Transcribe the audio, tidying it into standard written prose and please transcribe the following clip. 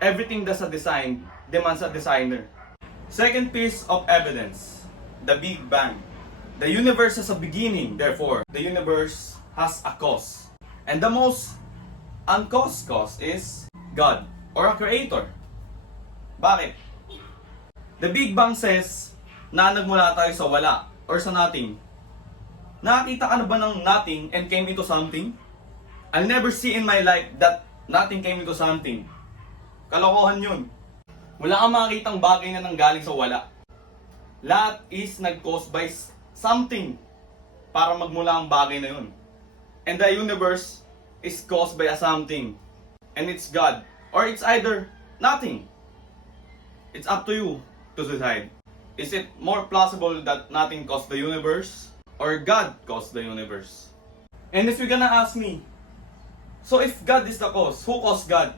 everything that's a design demands a designer. Second piece of evidence, the Big Bang. The universe has a beginning, therefore, the universe has a cause. And the most uncaused cause is God or a creator. Bakit? The Big Bang says na nagmula tayo sa wala or sa nothing. Nakakita ka na ba ng nothing and came into something? I'll never see in my life that nothing came into something. Kalokohan yun. Wala kang makakitang bagay na nanggaling sa wala. Lahat is nag-caused by something para magmula ang bagay na yun. And the universe is caused by a something. And it's God. Or it's either nothing. It's up to you to decide. Is it more plausible that nothing caused the universe? Or God caused the universe? And if you're gonna ask me, so if God is the cause, who caused God?